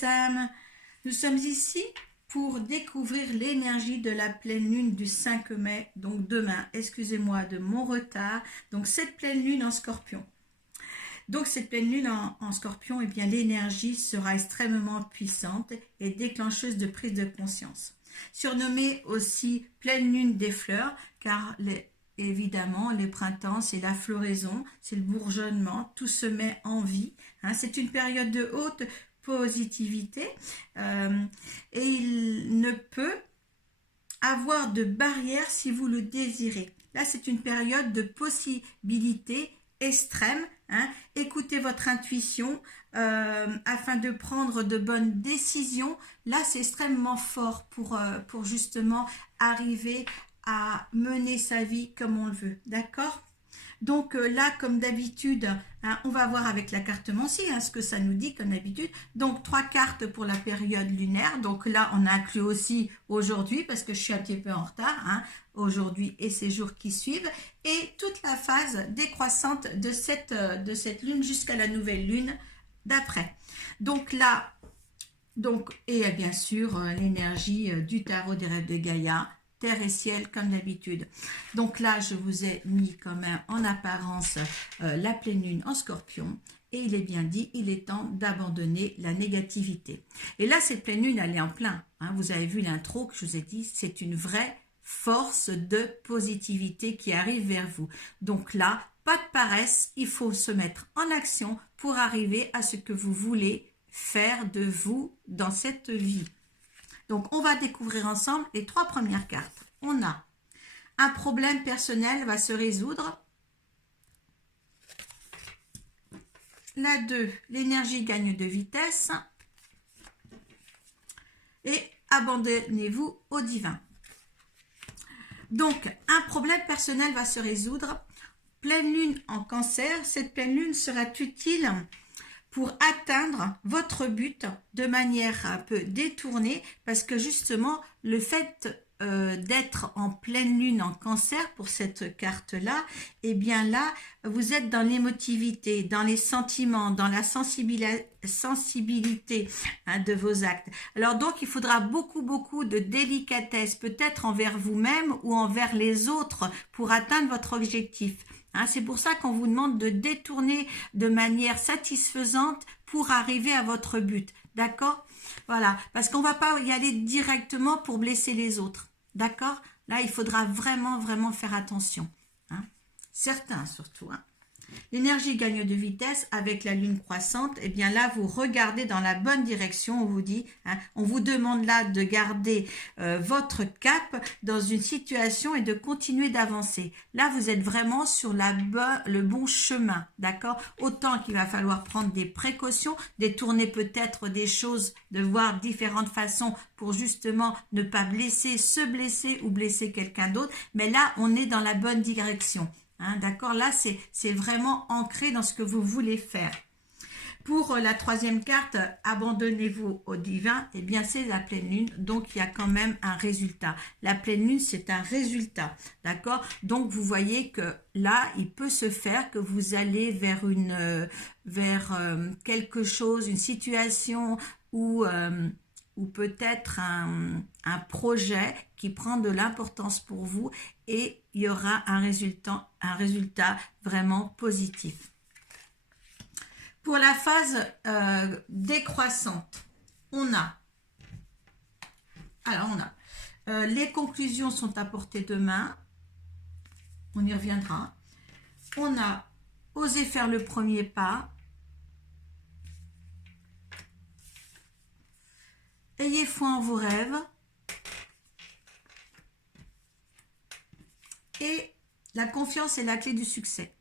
belles âmes, nous sommes ici pour découvrir l'énergie de la pleine lune du 5 mai, donc demain, excusez-moi de mon retard, donc cette pleine lune en Scorpion. Donc cette pleine lune en Scorpion, eh bien l'énergie sera extrêmement puissante et déclencheuse de prise de conscience. Surnommée aussi pleine lune des fleurs, car évidemment les printemps c'est la floraison, c'est le bourgeonnement, tout se met en vie. C'est une période de haute positivité et il ne peut avoir de barrière si vous le désirez. Là c'est une période de possibilités extrêmes. Écoutez votre intuition afin de prendre de bonnes décisions. Là c'est extrêmement fort pour justement arriver à mener sa vie comme on le veut, d'accord? Donc là, comme d'habitude, on va voir avec la carte Mancy ce que ça nous dit comme d'habitude. Donc 3 cartes pour la période lunaire. Donc là, on inclut aussi aujourd'hui, parce que je suis un petit peu en retard, aujourd'hui et ces jours qui suivent, et toute la phase décroissante de cette lune jusqu'à la nouvelle lune d'après. Donc là, et bien sûr, l'énergie du tarot des rêves de Gaïa, terre et ciel comme d'habitude. Donc là je vous ai mis quand même en apparence la pleine lune en Scorpion et il est bien dit, il est temps d'abandonner la négativité. Et là cette pleine lune elle est en plein, vous avez vu l'intro que je vous ai dit, c'est une vraie force de positivité qui arrive vers vous. Donc là pas de paresse, il faut se mettre en action pour arriver à ce que vous voulez faire de vous dans cette vie. Donc, on va découvrir ensemble les 3 premières cartes. On a un problème personnel va se résoudre. La 2, l'énergie gagne de vitesse. Et abandonnez-vous au divin. Donc, un problème personnel va se résoudre. Pleine lune en Cancer, cette pleine lune sera utile pour atteindre votre but de manière un peu détournée, parce que justement le fait d'être en pleine lune en Cancer pour cette carte-là, et bien là vous êtes dans l'émotivité, dans les sentiments, dans la sensibilité de vos actes. Alors donc il faudra beaucoup de délicatesse, peut-être envers vous-même ou envers les autres pour atteindre votre objectif. C'est pour ça qu'on vous demande de détourner de manière satisfaisante pour arriver à votre but. D'accord? Voilà. Parce qu'on ne va pas y aller directement pour blesser les autres. D'accord? Là, il faudra vraiment faire attention. Certains surtout. L'énergie gagne de vitesse avec la lune croissante. Et bien là, vous regardez dans la bonne direction. On vous dit, on vous demande là de garder votre cap dans une situation et de continuer d'avancer. Là, vous êtes vraiment sur le bon chemin, d'accord? Autant qu'il va falloir prendre des précautions, détourner peut-être des choses, de voir différentes façons pour justement ne pas se blesser ou blesser quelqu'un d'autre. Mais là, on est dans la bonne direction. D'accord, là c'est vraiment ancré dans ce que vous voulez faire. Pour la 3e carte, abandonnez-vous au divin, et bien c'est la pleine lune, donc il y a quand même un résultat. La pleine lune c'est un résultat, d'accord? Donc vous voyez que là il peut se faire que vous allez vers quelque chose, une situation ou peut-être un projet qui prend de l'importance pour vous et il y aura un résultat vraiment positif. Pour la phase décroissante, on a les conclusions sont à portée de main, on y reviendra. On a osé faire le premier pas. Ayez foi en vos rêves. Et la confiance est la clé du succès.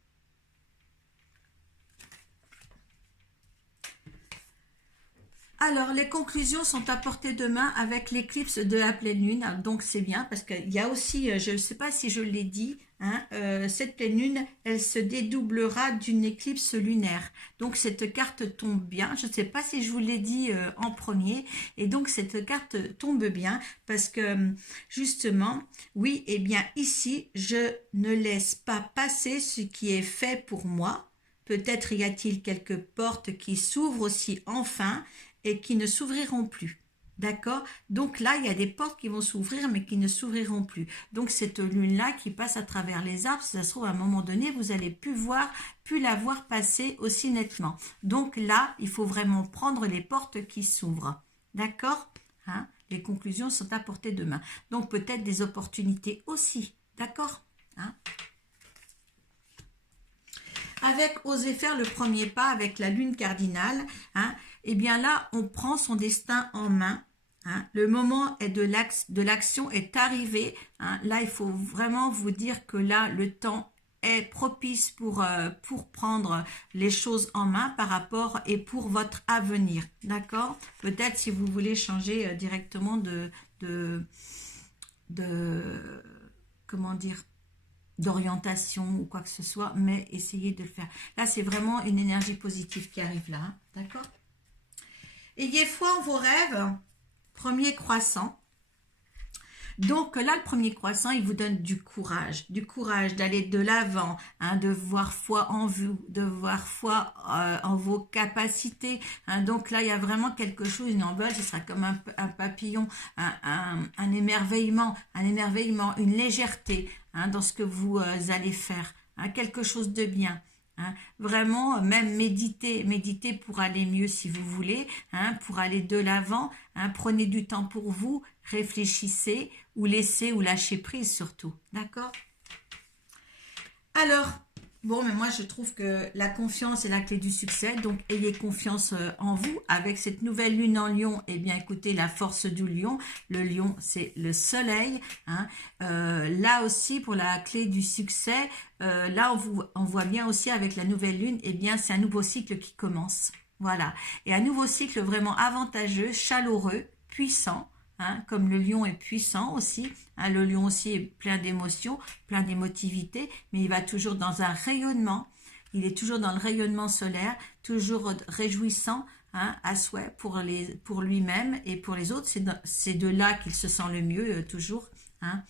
Alors, les conclusions sont à portée de main avec l'éclipse de la pleine lune. Donc, c'est bien parce qu'il y a aussi, je ne sais pas si je l'ai dit, cette pleine lune, elle se dédoublera d'une éclipse lunaire. Donc, cette carte tombe bien. Je ne sais pas si je vous l'ai dit en premier. Et donc, cette carte tombe bien parce que, justement, oui, eh bien, ici, je ne laisse pas passer ce qui est fait pour moi. Peut-être y a-t-il quelques portes qui s'ouvrent aussi enfin. et qui ne s'ouvriront plus. D'accord? Donc là, il y a des portes qui vont s'ouvrir, mais qui ne s'ouvriront plus. Donc cette lune-là qui passe à travers les arbres, si ça se trouve, à un moment donné, vous allez plus la voir passer aussi nettement. Donc là, il faut vraiment prendre les portes qui s'ouvrent. D'accord? Hein? Les conclusions sont à portée de main. Donc peut-être des opportunités aussi. D'accord? Hein? Avec oser faire le premier pas avec la lune cardinale, hein, et bien là, on prend son destin en main. Hein. Le moment de l'action est arrivé. Hein. Là, il faut vraiment vous dire que là, le temps est propice pour prendre les choses en main par rapport et pour votre avenir. D'accord? Peut-être si vous voulez changer directement de comment dire, d'orientation ou quoi que ce soit, mais essayez de le faire. Là, c'est vraiment une énergie positive qui arrive là, hein, d'accord? Ayez foi en vos rêves, premier croissant. Donc là, le premier croissant, il vous donne du courage d'aller de l'avant, hein, de voir foi en vous, de voir foi en vos capacités. Hein. Donc là, il y a vraiment quelque chose, une envol, ce sera comme un papillon, un émerveillement, une légèreté hein, dans ce que vous allez faire, hein, quelque chose de bien. Hein, vraiment, même méditez pour aller mieux si vous voulez, hein, pour aller de l'avant, hein, prenez du temps pour vous, réfléchissez ou laissez ou lâchez prise surtout, d'accord? Alors, bon, mais moi je trouve que la confiance est la clé du succès, donc ayez confiance en vous. Avec cette nouvelle lune en lion, eh bien écoutez, la force du lion, le lion c'est le soleil, hein. Là aussi pour la clé du succès, là on voit bien aussi avec la nouvelle lune, eh bien c'est un nouveau cycle qui commence, voilà. Et un nouveau cycle vraiment avantageux, chaleureux, puissant, hein, comme le lion est puissant aussi, hein, le lion aussi est plein d'émotions, plein d'émotivité, mais il va toujours dans un rayonnement, il est toujours dans le rayonnement solaire, toujours réjouissant, hein, à souhait pour lui-même et pour les autres, c'est de là qu'il se sent le mieux, toujours, hein,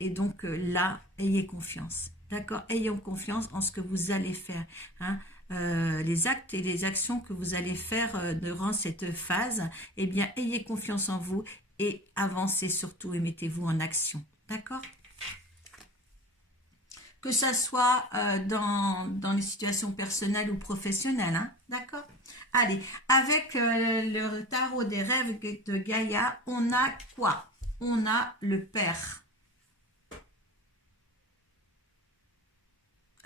et donc là, ayez confiance, d'accord, ayons confiance en ce que vous allez faire, hein. Les actes et les actions que vous allez faire durant cette phase, eh bien, ayez confiance en vous et avancez surtout et mettez-vous en action. D'accord? Que ça soit dans les situations personnelles ou professionnelles. Hein? D'accord? Allez, avec le tarot des rêves de Gaïa, on a quoi? On a le Père.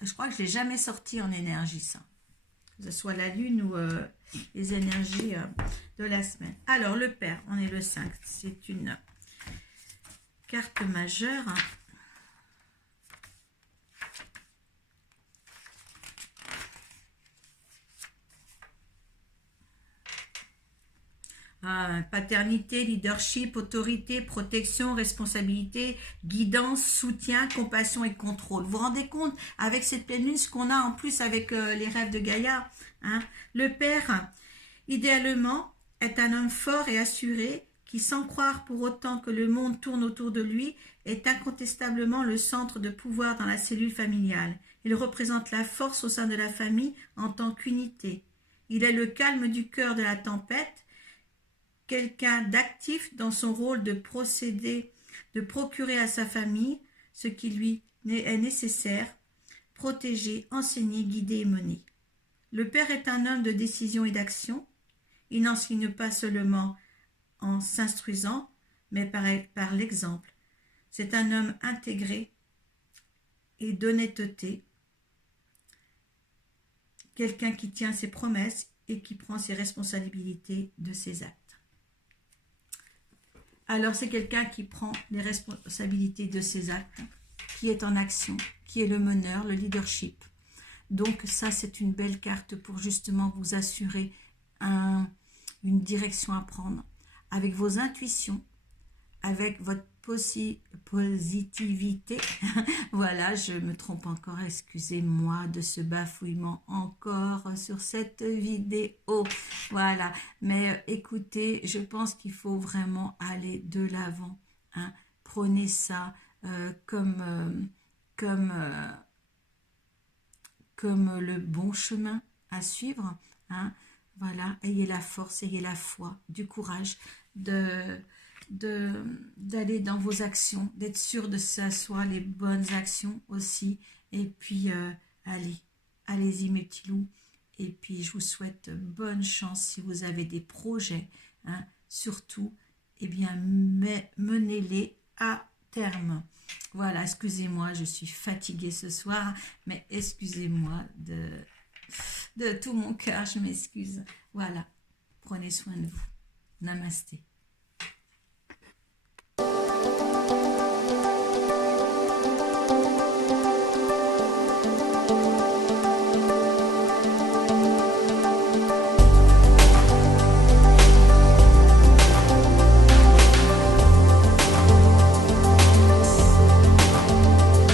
Je crois que je ne l'ai jamais sorti en énergie, ça. Que ce soit la lune ou les énergies de la semaine. Alors, le Père, on est le 5. C'est une carte majeure. Paternité, leadership, autorité, protection, responsabilité, guidance, soutien, compassion et contrôle. Vous vous rendez compte avec cette pleine lune ce qu'on a en plus avec les rêves de Gaïa, hein? Le Père, idéalement, est un homme fort et assuré qui, sans croire pour autant que le monde tourne autour de lui, est incontestablement le centre de pouvoir dans la cellule familiale. Il représente la force au sein de la famille en tant qu'unité. Il est le calme du cœur de la tempête, quelqu'un d'actif dans son rôle de procurer à sa famille ce qui lui est nécessaire, protéger, enseigner, guider et mener. Le Père est un homme de décision et d'action. Il n'enseigne pas seulement en s'instruisant, mais par l'exemple. C'est un homme intégré et d'honnêteté, quelqu'un qui tient ses promesses et qui prend ses responsabilités de ses actes. Alors c'est quelqu'un qui prend les responsabilités de ses actes, qui est en action, qui est le meneur, le leadership. Donc ça c'est une belle carte pour justement vous assurer une direction à prendre avec vos intuitions, avec votre positivité. Voilà, je me trompe encore, excusez-moi de ce bafouillement encore sur cette vidéo. Voilà, mais écoutez, je pense qu'il faut vraiment aller de l'avant. Hein. Prenez ça comme le bon chemin à suivre. Hein. Voilà, ayez la force, ayez la foi, du courage d'aller dans vos actions, d'être sûr de ça, soit les bonnes actions aussi. Et puis, allez-y mes petits loups. Et puis, je vous souhaite bonne chance si vous avez des projets. Hein, surtout, eh bien, menez-les à terme. Voilà, excusez-moi, je suis fatiguée ce soir, mais excusez-moi de tout mon cœur, je m'excuse. Voilà, prenez soin de vous. Namasté.